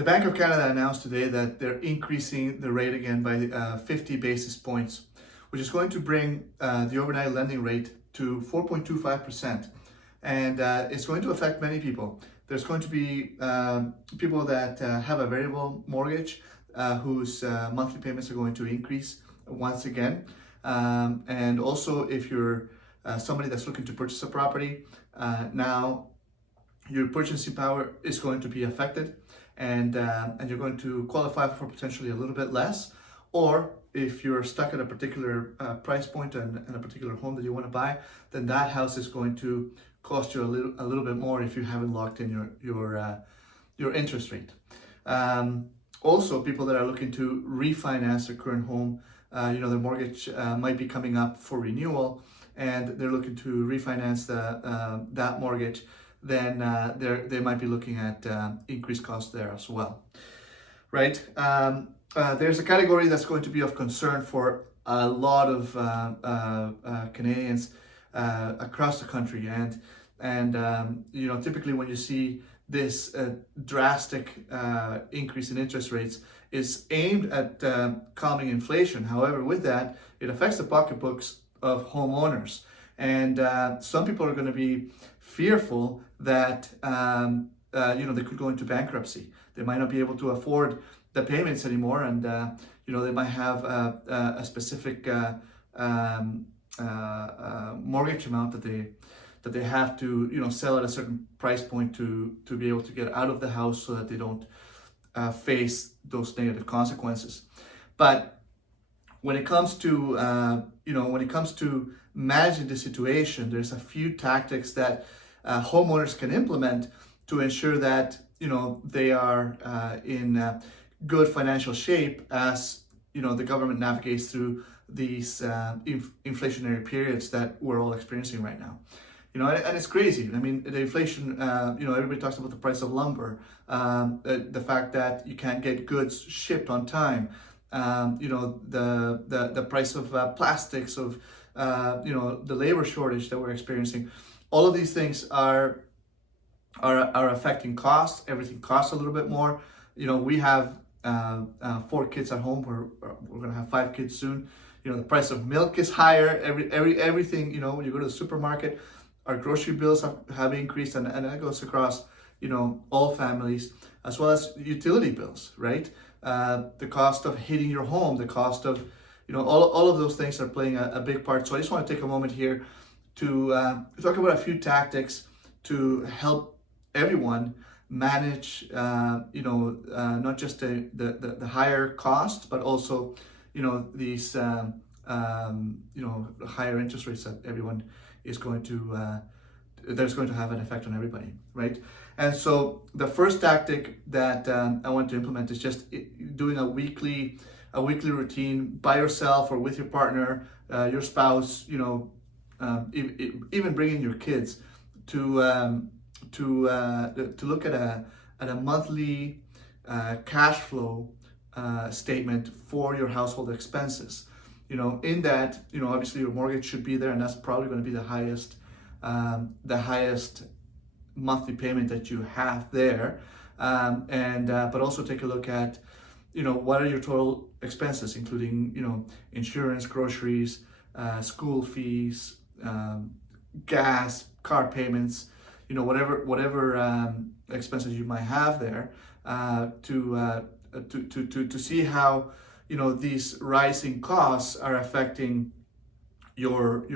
The Bank of Canada announced today that they're increasing the rate again by 50 basis points, which is going to bring the overnight lending rate to 4.25%. And it's going to affect many people. There's going to be people that have a variable mortgage whose monthly payments are going to increase once again. And also if you're somebody that's looking to purchase a property, now your purchasing power is going to be affected, and you're going to qualify for potentially a little bit less. Or if you're stuck at a particular price point and a particular home that you want to buy, then that house is going to cost you a little bit more if you haven't locked in your interest rate. Also, people that are looking to refinance their current home, their mortgage might be coming up for renewal, and they're looking to refinance that mortgage. Then they might be looking at increased costs there as well, right? There's a category that's going to be of concern for a lot of Canadians across the country, and typically when you see this drastic increase in interest rates, is aimed at calming inflation. However, with that, it affects the pocketbooks of homeowners, and some people are going to be fearful that they could go into bankruptcy. They might not be able to afford the payments anymore, and they might have a specific mortgage amount that they have to sell at a certain price point to be able to get out of the house, so that they don't face those negative consequences. But when it comes to managing the situation, there's a few tactics that homeowners can implement to ensure that they are in good financial shape as the government navigates through these inflationary periods that we're all experiencing right now. And it's crazy. I mean, the inflation, everybody talks about the price of lumber, the fact that you can't get goods shipped on time, the price of plastics, of the labor shortage that we're experiencing. All of these things are affecting costs. Everything costs a little bit more. We have 4 kids at home. We're going to have 5 kids soon. The price of milk is higher. Everything. When you go to the supermarket, our grocery bills have increased, and that goes across all families, as well as utility bills. Right. The cost of heating your home, the cost of all of those things are playing a big part. So I just want to take a moment here to talk about a few tactics to help everyone manage, not just the higher costs, but also, these, higher interest rates that everyone is going to, there's going to have an effect on everybody, right? And so the first tactic that I want to implement is just doing a weekly routine by yourself or with your partner, your spouse, even bringing your kids to look at a monthly cash flow statement for your household expenses. In that, obviously your mortgage should be there, and that's probably going to be the highest monthly payment that you have there. But also take a look at, what are your total expenses, including, insurance, groceries, school fees, gas, car payments, whatever expenses you might have there, to see how these rising costs are affecting your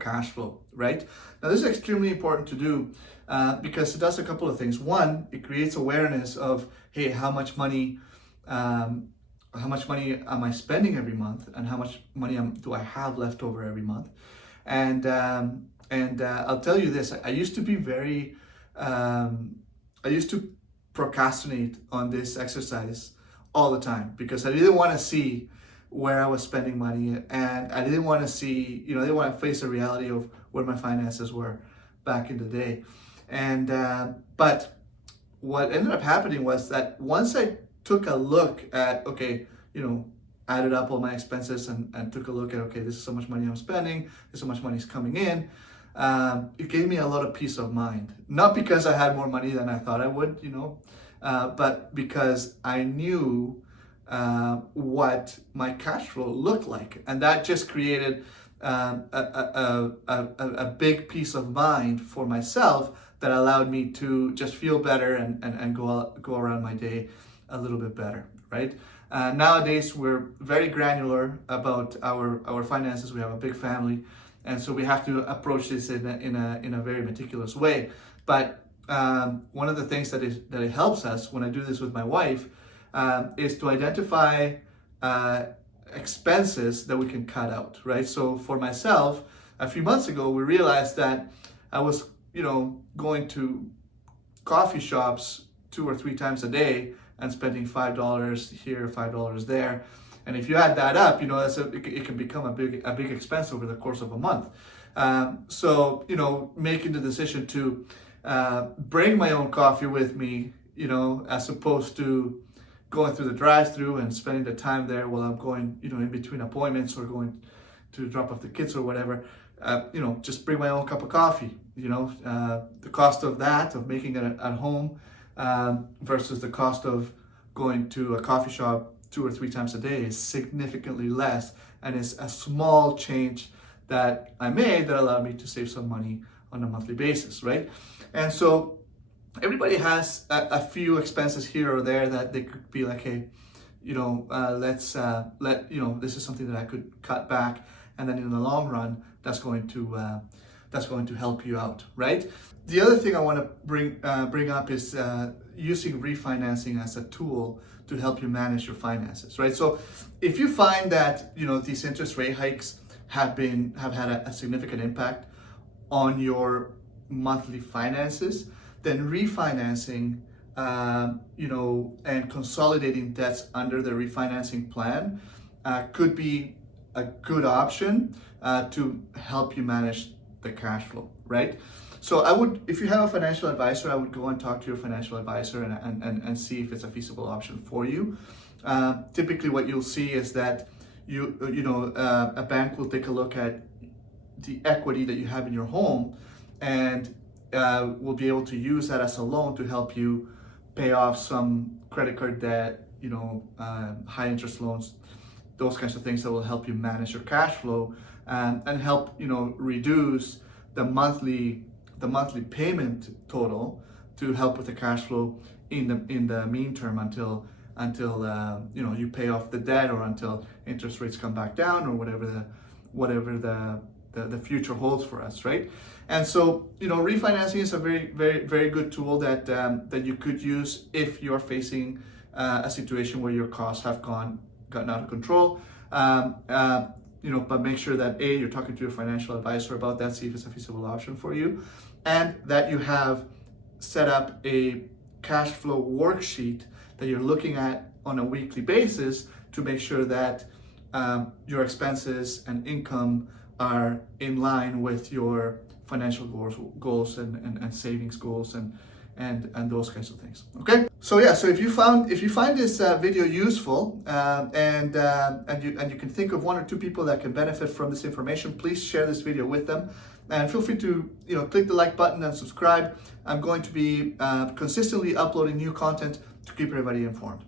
cash flow, right? Now this is extremely important to do because it does a couple of things. One, it creates awareness of, hey, how much money am I spending every month, and how much money do I have left over every month? And I'll tell you this, I used to be I used to procrastinate on this exercise all the time, because I didn't want to see where I was spending money, and I didn't want to see, I didn't want to face the reality of where my finances were back in the day. And but what ended up happening was that once I took a look at, added up all my expenses and took a look at, this is how much money I'm spending, this is how much money is coming in, it gave me a lot of peace of mind. Not because I had more money than I thought I would, but because I knew what my cash flow looked like. And that just created a big peace of mind for myself that allowed me to just feel better and go around my day a little bit better, right? Nowadays, we're very granular about our finances. We have a big family, and so we have to approach this in a very meticulous way. But one of the things that it helps us when I do this with my wife is to identify expenses that we can cut out, right? So for myself, a few months ago, we realized that I was, going to coffee shops 2 or 3 times a day and spending $5 here, $5 there. And if you add that up, it can become a big expense over the course of a month. So making the decision to bring my own coffee with me, as opposed to going through the drive-through and spending the time there while I'm going, in between appointments or going to drop off the kids or whatever, just bring my own cup of coffee. The cost of that, of making it at home, versus the cost of going to a coffee shop 2 or 3 times a day is significantly less, and it's a small change that I made that allowed me to save some money on a monthly basis, right? And so everybody has a few expenses here or there that they could be like, hey, this is something that I could cut back, and then in the long run, that's going to help you out, right? The other thing I want to bring up is using refinancing as a tool to help you manage your finances, right? So if you find that these interest rate hikes have had a significant impact on your monthly finances, then refinancing, and consolidating debts under the refinancing plan could be a good option to help you manage the cash flow, right? So if you have a financial advisor, I would go and talk to your financial advisor and see if it's a feasible option for you. Typically what you'll see is that a bank will take a look at the equity that you have in your home, and will be able to use that as a loan to help you pay off some credit card debt, high interest loans, those kinds of things that will help you manage your cash flow and help reduce the monthly payment total to help with the cash flow in the mean term until you pay off the debt, or until interest rates come back down, or whatever the future holds for us, right? And so refinancing is a very, very, very good tool that you could use if you're facing a situation where your costs have gotten out of control. But make sure that you're talking to your financial advisor about that, see if it's a feasible option for you, and that you have set up a cash flow worksheet that you're looking at on a weekly basis to make sure that your expenses and income are in line with your financial goals and savings goals and those kinds of things. Okay, so if you find this video useful, and you can think of 1 or 2 people that can benefit from this information, please share this video with them, and feel free to click the like button and subscribe. I'm going to be consistently uploading new content to keep everybody informed.